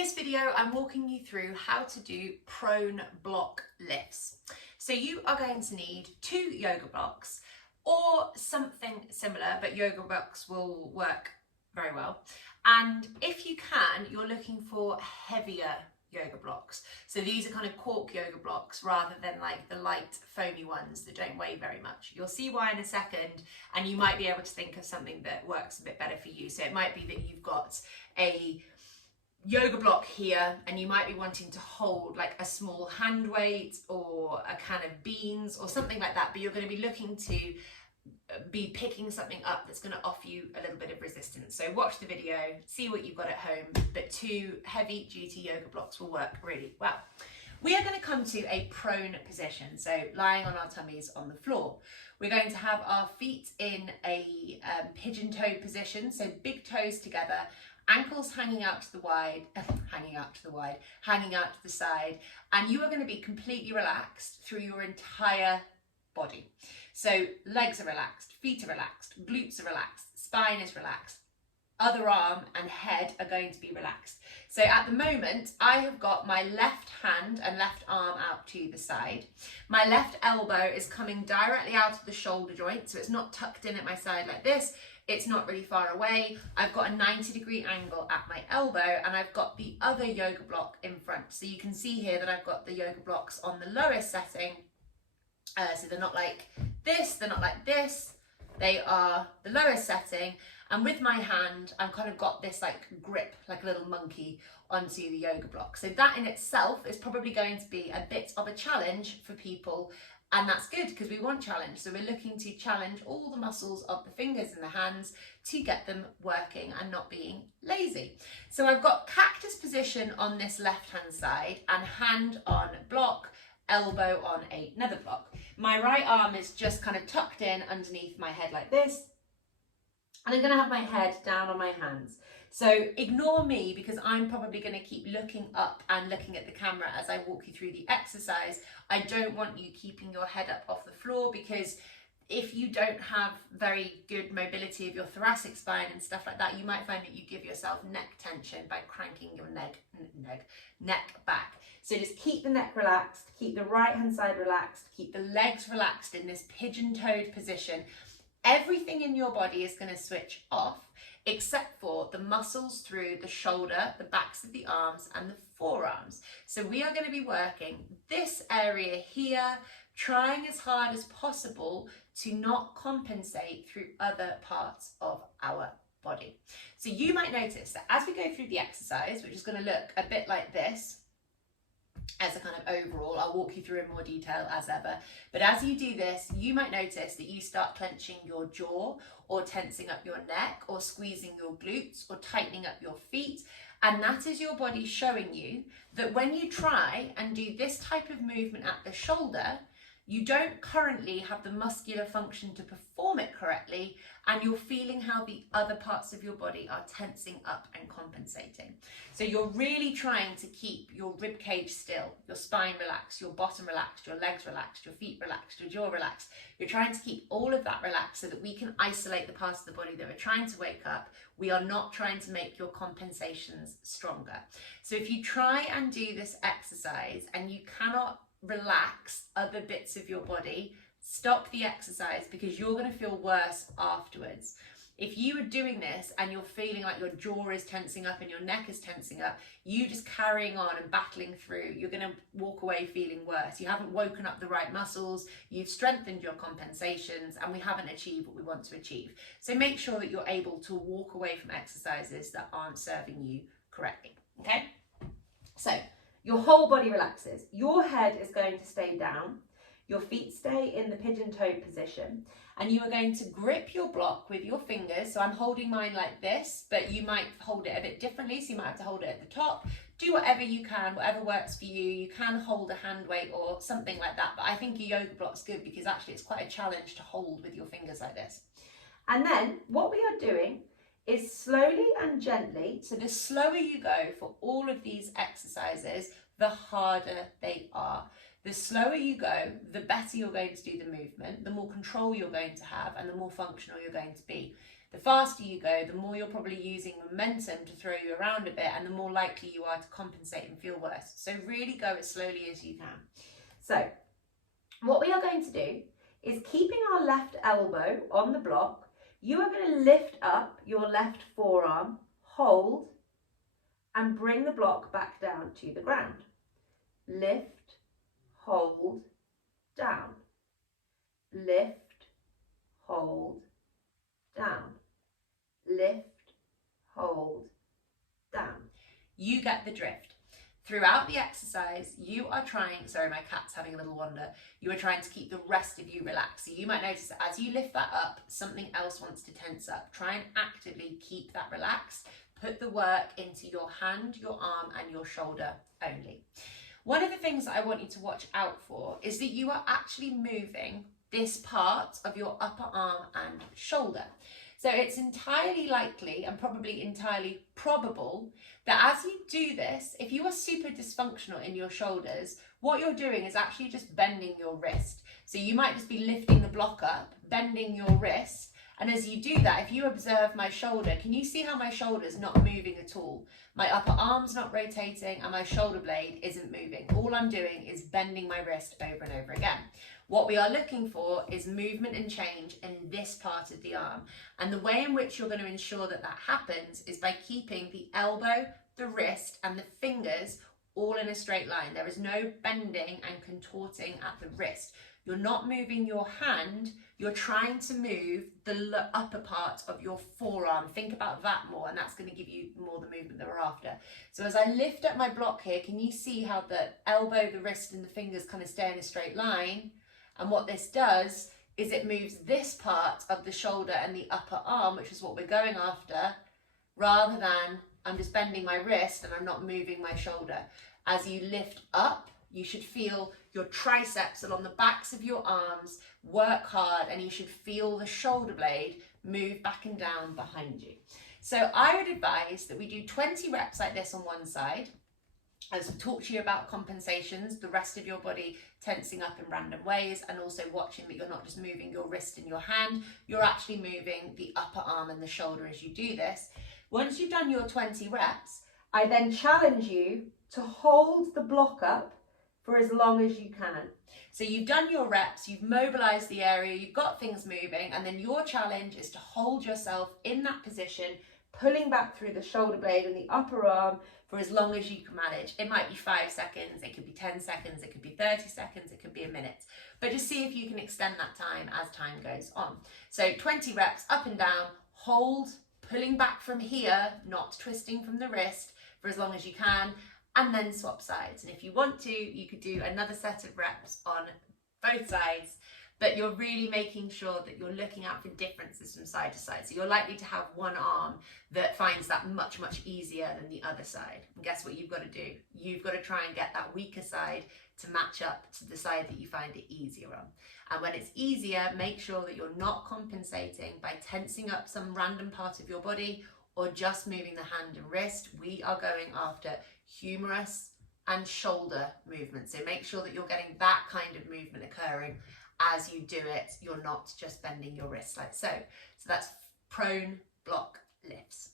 this video, I'm walking you through how to do prone block lifts. So you are going to need 2 yoga blocks or something similar, but yoga blocks will work very well. And if you can, you're looking for heavier yoga blocks. So these are kind of cork yoga blocks rather than like the light foamy ones that don't weigh very much. You'll see why in a second, and you might be able to think of something that works a bit better for you. So it might be that you've got a yoga block here and you might be wanting to hold like a small hand weight or a can of beans or something like that, but you're going to be looking to be picking something up that's going to offer you a little bit of resistance. So watch the video, see what you've got at home, but 2 heavy duty yoga blocks will work really well. We are going to come to a prone position, so lying on our tummies on the floor. We're going to have our feet in a pigeon-toed position, so big toes together, ankles hanging out to the side, and you are going to be completely relaxed through your entire body. So legs are relaxed, feet are relaxed, glutes are relaxed, spine is relaxed, other arm and head are going to be relaxed. So at the moment, I have got my left hand and left arm out to the side. My left elbow is coming directly out of the shoulder joint, so it's not tucked in at my side like this. It's not really far away. I've got a 90-degree angle at my elbow and I've got the other yoga block in front. So you can see here that I've got the yoga blocks on the lowest setting. So they're not like this, they're not like this. They are the lowest setting. And with my hand, I've kind of got this like grip, like a little monkey onto the yoga block. So that in itself is probably going to be a bit of a challenge for people. And that's good because we want challenge. So we're looking to challenge all the muscles of the fingers and the hands to get them working and not being lazy. So I've got cactus position on this left-hand side and hand on block, elbow on another block. My right arm is just kind of tucked in underneath my head like this. And I'm going to have my head down on my hands. So ignore me because I'm probably going to keep looking up and looking at the camera as I walk you through the exercise. I don't want you keeping your head up off the floor because if you don't have very good mobility of your thoracic spine and stuff like that, you might find that you give yourself neck tension by cranking your neck back. So just keep the neck relaxed, keep the right hand side relaxed, keep the legs relaxed in this pigeon-toed position. Everything in your body is going to switch off except for the muscles through the shoulder, the backs of the arms and the forearms. So we are going to be working this area here, trying as hard as possible to not compensate through other parts of our body. So you might notice that as we go through the exercise, which is going to look a bit like this, as a kind of overall, I'll walk you through in more detail as ever, but as you do this, you might notice that you start clenching your jaw or tensing up your neck or squeezing your glutes or tightening up your feet, and that is your body showing you that when you try and do this type of movement at the shoulder, you don't currently have the muscular function to perform it correctly, and you're feeling how the other parts of your body are tensing up and compensating. So you're really trying to keep your rib cage still, your spine relaxed, your bottom relaxed, your legs relaxed, your feet relaxed, your jaw relaxed. You're trying to keep all of that relaxed so that we can isolate the parts of the body that are trying to wake up. We are not trying to make your compensations stronger. So if you try and do this exercise and you cannot relax other bits of your body, stop the exercise because you're going to feel worse afterwards. If you are doing this and you're feeling like your jaw is tensing up and your neck is tensing up, you just carrying on and battling through, you're going to walk away feeling worse. You haven't woken up the right muscles, you've strengthened your compensations, and we haven't achieved what we want to achieve. So make sure that you're able to walk away from exercises that aren't serving you correctly. Okay? So your whole body relaxes. Your head is going to stay down. Your feet stay in the pigeon-toed position. And you are going to grip your block with your fingers. So I'm holding mine like this, but you might hold it a bit differently. So you might have to hold it at the top. Do whatever you can, whatever works for you. You can hold a hand weight or something like that. But I think a yoga block's good because actually it's quite a challenge to hold with your fingers like this. And then what we are doing is slowly and gently, so the slower you go for all of these exercises, the harder they are. The slower you go, the better you're going to do the movement, the more control you're going to have, and the more functional you're going to be. The faster you go, the more you're probably using momentum to throw you around a bit, and the more likely you are to compensate and feel worse. So really go as slowly as you can. So what we are going to do is, keeping our left elbow on the block, you are going to lift up your left forearm, hold, and bring the block back down to the ground. Lift, hold, down. Lift, hold, down. Lift, hold, down. You get the drift. Throughout the exercise, you are trying, sorry, my cat's having a little wander, you are trying to keep the rest of you relaxed. So you might notice that as you lift that up, something else wants to tense up. Try and actively keep that relaxed. Put the work into your hand, your arm, and your shoulder only. One of the things that I want you to watch out for is that you are actually moving this part of your upper arm and shoulder. So it's entirely likely and probably entirely probable that as you do this, if you are super dysfunctional in your shoulders, what you're doing is actually just bending your wrist. So you might just be lifting the block up, bending your wrist. And as you do that, if you observe my shoulder, can you see how my shoulder's not moving at all? My upper arm's not rotating and my shoulder blade isn't moving. All I'm doing is bending my wrist over and over again. What we are looking for is movement and change in this part of the arm. And the way in which you're going to ensure that that happens is by keeping the elbow, the wrist, and the fingers all in a straight line. There is no bending and contorting at the wrist. You're not moving your hand, you're trying to move the upper part of your forearm. Think about that more, and that's going to give you more the movement that we're after. So as I lift up my block here, can you see how the elbow, the wrist, and the fingers kind of stay in a straight line? And what this does is it moves this part of the shoulder and the upper arm, which is what we're going after, rather than I'm just bending my wrist and I'm not moving my shoulder. As you lift up, you should feel your triceps along the backs of your arms work hard, and you should feel the shoulder blade move back and down behind you. So I would advise that we do 20 reps like this on one side. As I've talked to you about compensations, the rest of your body tensing up in random ways, and also watching that you're not just moving your wrist and your hand, you're actually moving the upper arm and the shoulder as you do this. Once you've done your 20 reps, I then challenge you to hold the block up for as long as you can. So you've done your reps, you've mobilized the area, you've got things moving, and then your challenge is to hold yourself in that position, pulling back through the shoulder blade and the upper arm for as long as you can manage. It might be 5 seconds, it could be 10 seconds, it could be 30 seconds, it could be a minute. But just see if you can extend that time as time goes on. So 20 reps up and down, hold, pulling back from here, not twisting from the wrist for as long as you can, and then swap sides. And if you want to, you could do another set of reps on both sides, but you're really making sure that you're looking out for differences from side to side. So you're likely to have one arm that finds that much, much easier than the other side. And guess what you've got to do? You've got to try and get that weaker side to match up to the side that you find it easier on. And when it's easier, make sure that you're not compensating by tensing up some random part of your body or just moving the hand and wrist. We are going after humerus and shoulder movement. So make sure that you're getting that kind of movement occurring as you do it. You're not just bending your wrist like so. So that's prone block lifts.